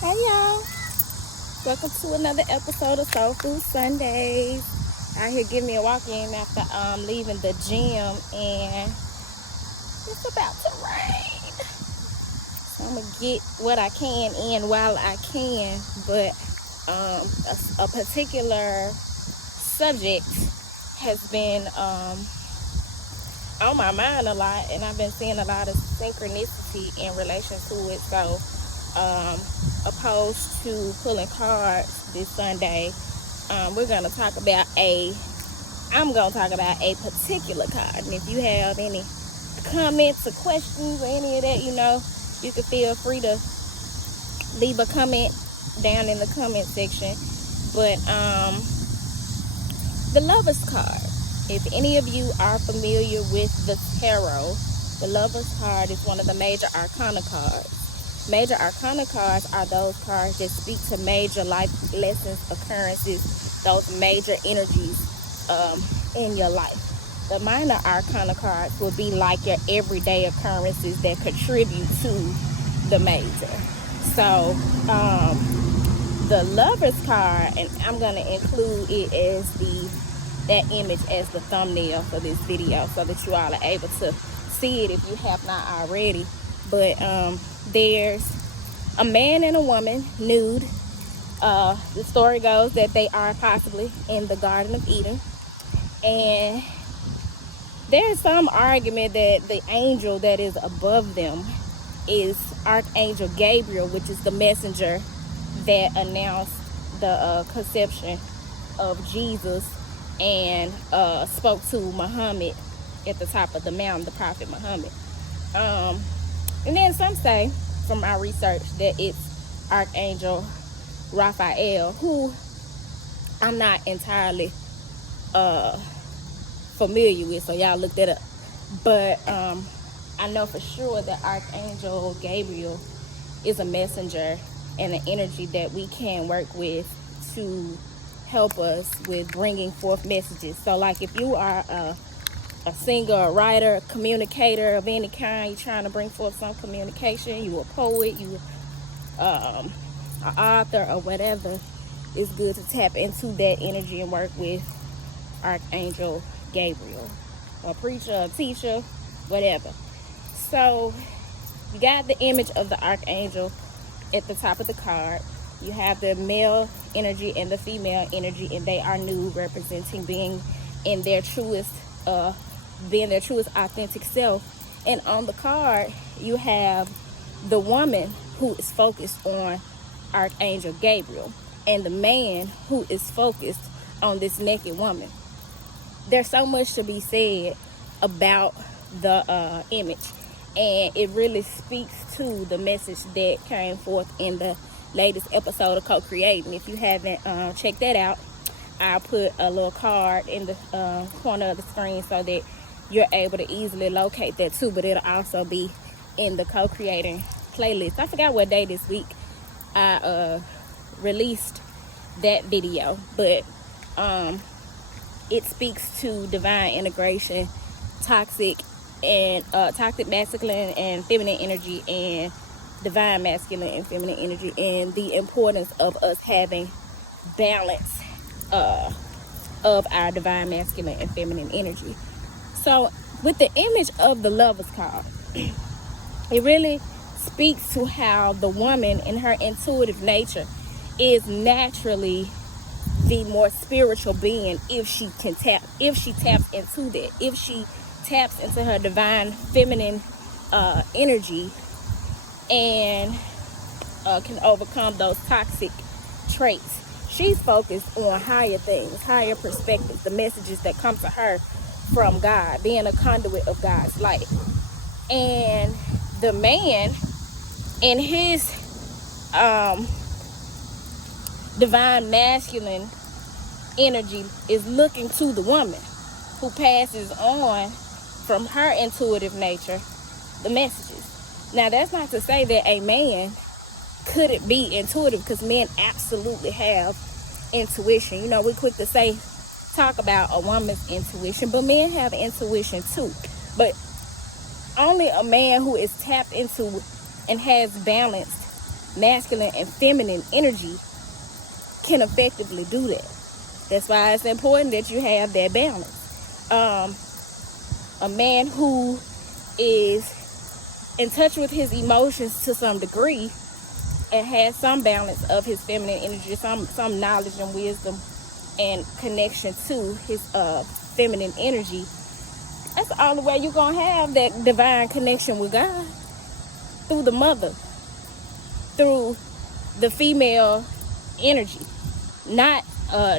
Hey y'all, welcome to another episode of Soul Food Sundays. Out here giving me a walk in after leaving the gym, and it's about to rain. So I'm gonna get what I can in while I can, but a particular subject has been on my mind a lot, and I've been seeing a lot of synchronicity in relation to it. So opposed to pulling cards this Sunday, I'm going to talk about a particular card. And if you have any comments or questions or any of that, you can feel free to leave a comment down in the comment section. But the Lover's card, if any of you are familiar with the tarot, the Lover's card is one of the major arcana cards. Major arcana cards are those cards that speak to major life lessons, occurrences, those major energies in your life. The minor arcana cards will be like your everyday occurrences that contribute to the major. So the Lover's card, and I'm going to include it as that image as the thumbnail for this video so that you all are able to see it if you have not already. But there's a man and a woman nude. The story goes that they are possibly in the Garden of Eden, and there's some argument that the angel that is above them is Archangel Gabriel, which is the messenger that announced the conception of Jesus and spoke to Muhammad at the top of the mountain, the Prophet Muhammad. And then some say, from our research, that it's Archangel Raphael, who I'm not entirely familiar with, so y'all look that up. But I know for sure that Archangel Gabriel is a messenger and an energy that we can work with to help us with bringing forth messages. So like if you are a singer, a writer, a communicator of any kind, you're trying to bring forth some communication, you a poet, you an author or whatever, it's good to tap into that energy and work with Archangel Gabriel, a preacher, a teacher, whatever. So you got the image of the Archangel at the top of the card. You have the male energy and the female energy, and they are nude, representing being their truest authentic self. And on the card, you have the woman who is focused on Archangel Gabriel and the man who is focused on this naked woman. There's so much to be said about the image, and it really speaks to the message that came forth in the latest episode of Co-Creating. If you haven't checked that out, I'll put a little card in the corner of the screen so that you're able to easily locate that too, but it'll also be in the Co-Creating playlist. I forgot what day this week I released that video, but it speaks to divine integration, toxic masculine and feminine energy, and divine masculine and feminine energy, and the importance of us having balance of our divine masculine and feminine energy. So with the image of the Lover's card, it really speaks to how the woman in her intuitive nature is naturally the more spiritual being if she taps into that, if she taps into her divine feminine energy and can overcome those toxic traits. She's focused on higher things, higher perspectives, the messages that come to her from God, being a conduit of God's light. And the man in his divine masculine energy is looking to the woman who passes on from her intuitive nature the messages. Now, that's not to say that a man couldn't be intuitive, because men absolutely have intuition. We're quick to talk about a woman's intuition, but men have intuition too. But only a man who is tapped into and has balanced masculine and feminine energy can effectively do that. That's why it's important that you have that balance. A man who is in touch with his emotions to some degree and has some balance of his feminine energy, some knowledge and wisdom and connection to his feminine energy, that's the only way you're going to have that divine connection with God, through the mother, through the female energy, not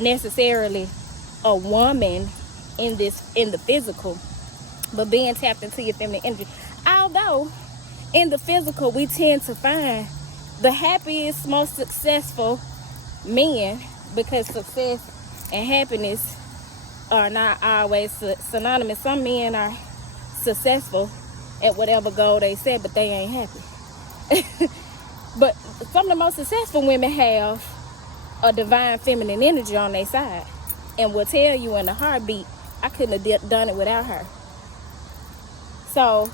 necessarily a woman in the physical, but being tapped into your feminine energy. Although in the physical we tend to find the happiest, most successful men, because success and happiness are not always synonymous. Some men are successful at whatever goal they set, but they ain't happy. But some of the most successful women have a divine feminine energy on their side and will tell you in a heartbeat, I couldn't have done it without her. So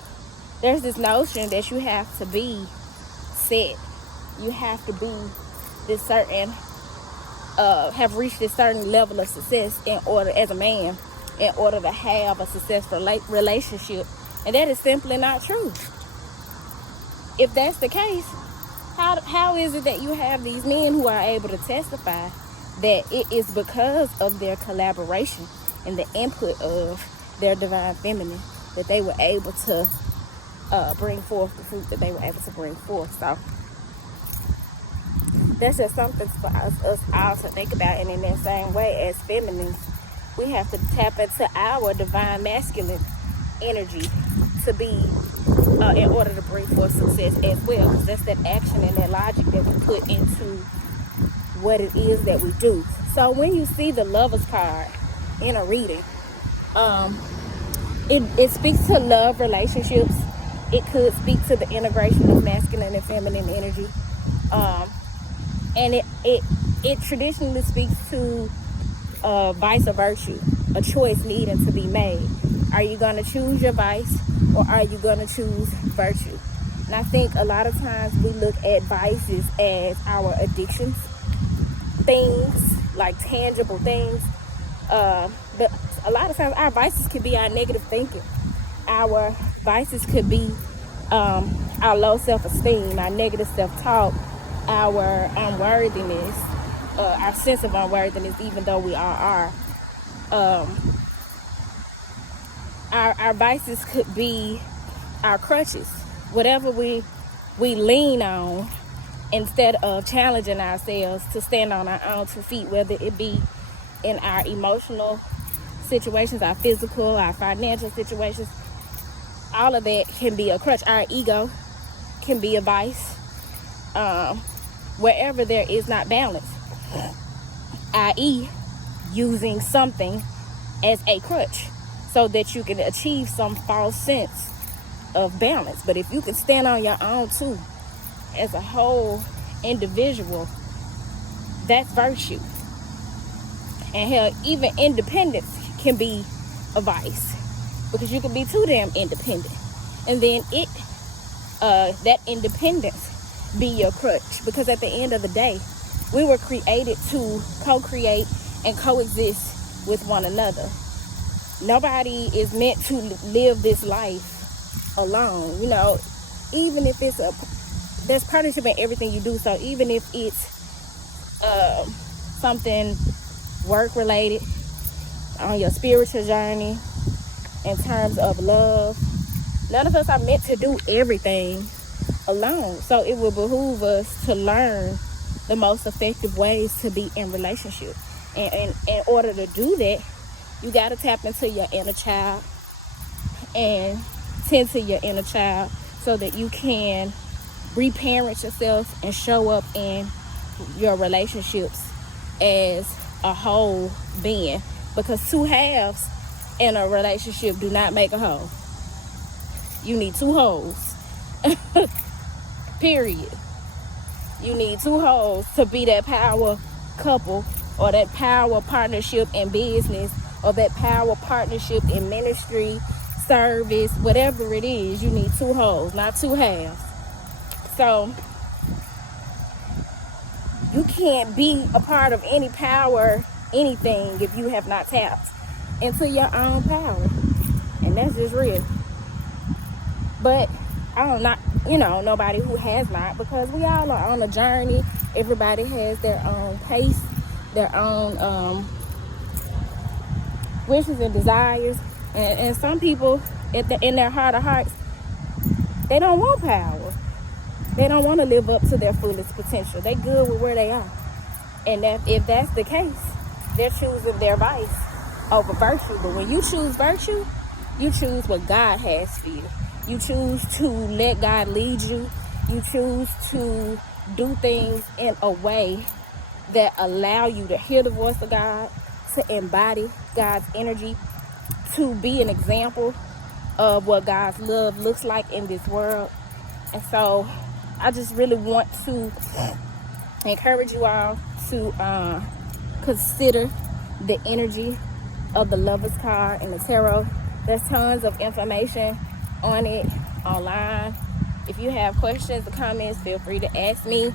there's this notion that you have to be set. You have to be this certain, have reached this certain level of success in order, as a man, in order to have a successful relationship. And that is simply not true. If that's the case, how is it that you have these men who are able to testify that it is because of their collaboration and the input of their divine feminine that they were able to bring forth the fruit that they were able to bring forth? So that's just something for us all to think about. And in that same way, as feminines, we have to tap into our divine masculine energy to be in order to bring forth success as well, because that's that action and that logic that we put into what it is that we do. So when you see the Lovers card in a reading, it speaks to love relationships. It could speak to the integration of masculine and feminine energy, and it traditionally speaks to vice or virtue, a choice needing to be made. Are you going to choose your vice, or are you going to choose virtue? And I think a lot of times we look at vices as our addictions, things like tangible things. But a lot of times our vices could be our negative thinking. Our vices could be our low self-esteem, our negative self-talk, our unworthiness, our sense of unworthiness, even though we all are. Our vices could be our crutches, whatever we lean on instead of challenging ourselves to stand on our own 2 feet, whether it be in our emotional situations, our physical, our financial situations. All of that can be a crutch. Our ego can be a vice. Wherever there is not balance, i.e. using something as a crutch so that you can achieve some false sense of balance. But if you can stand on your own too, as a whole individual, that's virtue. And hell, even independence can be a vice, because you can be too damn independent, and then that independence be your crutch. Because at the end of the day, we were created to co-create and coexist with one another. Nobody is meant to live this life alone. You know, even if there's partnership in everything you do. So even if it's something work related, on your spiritual journey, in terms of love, none of us are meant to do everything alone. So it will behoove us to learn the most effective ways to be in relationship. And in order to do that, you got to tap into your inner child and tend to your inner child so that you can reparent yourself and show up in your relationships as a whole being. Because 2 halves in a relationship do not make a whole. You need 2 wholes. Period. You need 2 wholes to be that power couple, or that power partnership in business, or that power partnership in ministry, service, whatever it is. You need 2 wholes, not 2 halves. So You can't be a part of any power, anything, if you have not tapped into your own power. And that's just real. But I don't not, nobody who has not, because we all are on a journey. Everybody has their own pace, their own wishes and desires. And some people, in their heart of hearts, they don't want power. They don't want to live up to their fullest potential. They good with where they are. And if that's the case, they're choosing their vice over virtue. But when you choose virtue, you choose what God has for you. You choose to let God lead you. You choose to do things in a way that allow you to hear the voice of God, to embody God's energy, to be an example of what God's love looks like in this world. And so I just really want to encourage you all to consider the energy of the Lover's card in the tarot. There's tons of information on it online. If you have questions or comments, feel free to ask me.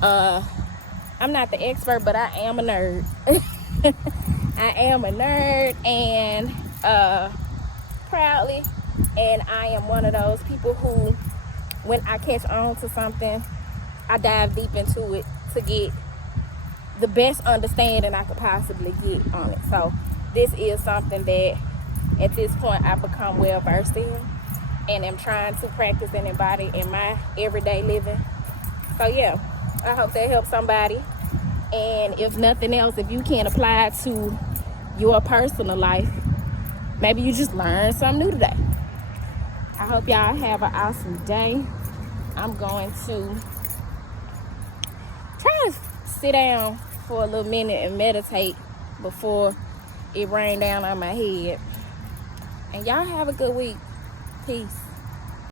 I'm not the expert, but I am a nerd. I am a nerd, and proudly, and I am one of those people who, when I catch on to something, I dive deep into it to get the best understanding I could possibly get on it. So this is something that at this point I've become well versed in and am trying to practice and embody in my everyday living. So yeah, I hope that helps somebody. And if nothing else, if you can't apply it to your personal life, maybe you just learned something new today. I hope y'all have an awesome day. I'm going to try to sit down for a little minute and meditate before it rain down on my head. And y'all have a good week. Peace.